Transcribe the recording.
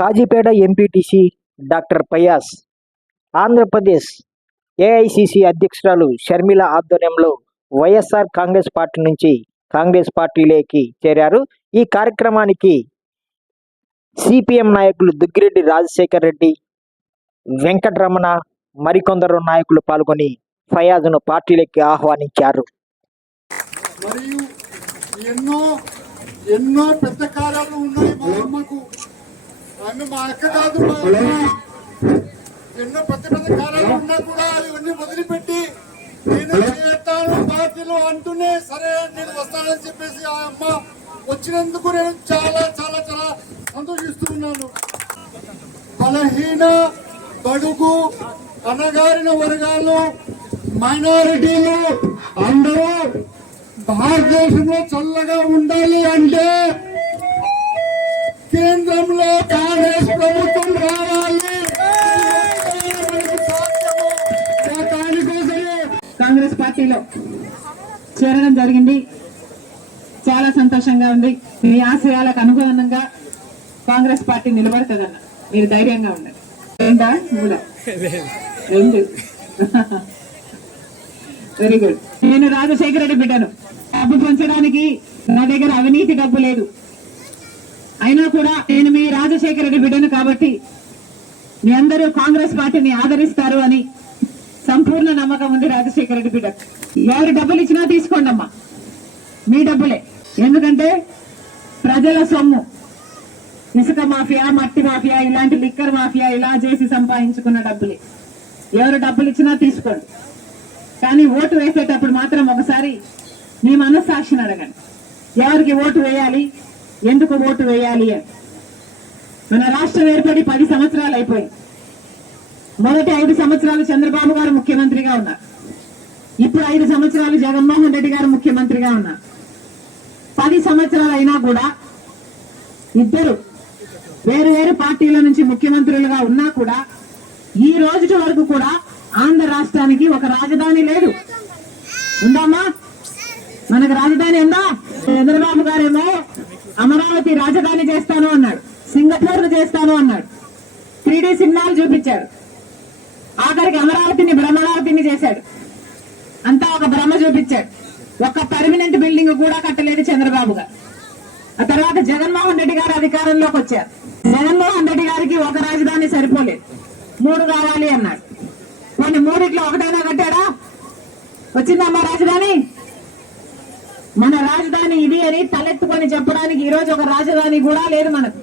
Kazipet MPTC doctor Payas. Andhra Pradesh AICC అధ్యక్షురాలు షర్మిల ఆధ్వర్యంలో YSR Congress party నుంచి కాంగ్రెస్ పార్టీలోకి చేరారు. ఈ కార్యక్రమానికి సిపిఎం నాయకులు దుగ్గిరెడ్డి రాజశేఖర్ రెడ్డి వెంకటరమణ మరికొందరు నాయకులు పాల్గొని ఫయాజ్ను పార్టీలోకి ఆహ్వానించారు. మరియు ఎన్నో ఎన్నో పెద్ద కార్యాలు లెక్క కాదు ఎన్నో పెద్ద పెద్ద కాలాలు ఉన్నా కూడా ఇవన్నీ వదిలిపెట్టి నేను చేస్తాను పార్టీలు అంటూనే సరే నేను వస్తానని చెప్పేసి ఆ అమ్మ వచ్చినందుకు నేను చాలా చాలా చాలా సంతోషిస్తున్నాను. బలహీన బడుగు అనగారిన వర్గాలు మైనారిటీలు అందరూ భారతదేశంలో చల్లగా ఉండాలి అంటే కేంద్రంలో కాంగ్రెస్ ప్రభుత్వం రావాలి. కాంగ్రెస్ పార్టీలో చేరడం జరిగింది. చాలా సంతోషంగా ఉంది. మీ ఆశయాలకు అనుగుణంగా కాంగ్రెస్ పార్టీ నిలబడుతుందన్న. మీరు ధైర్యంగా ఉండండి. రెండు వెరీ గుడ్ నేను రాజశేఖర రెడ్డి బిడ్డను. డబ్బు పంచడానికి నా దగ్గర అవినీతి డబ్బు లేదు. అయినా కూడా నేను మీ రాజశేఖర రెడ్డి బిడ్డను కాబట్టి మీ అందరూ కాంగ్రెస్ పార్టీని ఆదరిస్తారు అని సంపూర్ణ నమ్మకం ఉంది రాజశేఖర రెడ్డి బిడ్డ. ఎవరు డబ్బులు ఇచ్చినా తీసుకోండి అమ్మా మీ డబ్బులే. ఎందుకంటే ప్రజల సొమ్ము. ఇసుక మాఫియా మట్టి మాఫియా ఇలాంటి లిక్కర్ మాఫియా ఇలా చేసి సంపాదించుకున్న డబ్బులే. ఎవరు డబ్బులు ఇచ్చినా తీసుకోండి కానీ ఓటు వేసేటప్పుడు మాత్రం ఒకసారి మీ మనస్సాక్షిని అడగండి. ఎవరికి ఓటు వేయాలి? ఎందుకు ఓటు వేయాలి? మన రాష్ట్రం ఏర్పడి పది సంవత్సరాలు అయిపోయి మొదటి ఐదు సంవత్సరాలు చంద్రబాబు గారు ముఖ్యమంత్రిగా ఉన్నారు. ఇప్పుడు ఐదు సంవత్సరాలు జగన్మోహన్ రెడ్డి గారు ముఖ్యమంత్రిగా ఉన్నారు. పది సంవత్సరాలు అయినా కూడా ఇద్దరు వేరు వేరు పార్టీల నుంచి ముఖ్యమంత్రులుగా ఉన్నా కూడా ఈ రోజుటి వరకు కూడా ఆంధ్ర రాష్ట్రానికి ఒక రాజధాని లేదు. ఉందమ్మా మనకు రాజధాని ఉందా? చంద్రబాబు గారేమో అమరావతి రాజధాని చేస్తాను అన్నాడు. సింగపూర్ చేస్తాను అన్నాడు. త్రీడీ సినిమాలు చూపించాడు ఆఖరికి అమరావతిని బ్రహ్మరావతిని చేశాడు. అంతా ఒక భ్రమ చూపించాడు. ఒక్క పర్మనెంట్ బిల్డింగ్ కూడా కట్టలేదు చంద్రబాబు గారు. ఆ తర్వాత జగన్మోహన్ రెడ్డి గారు అధికారంలోకి వచ్చారు. జగన్మోహన్ రెడ్డి గారికి ఒక రాజధాని సరిపోలేదు. మూడు కావాలి అన్నాడు. కొన్ని మూడిట్లో ఒకటైనా కట్టాడా? వచ్చిందమ్మా రాజధాని? మన రాజధాని ఇది అని తలెత్తుకొని చెప్పడానికి ఈ రోజు ఒక రాజధాని కూడా లేదు మనకు.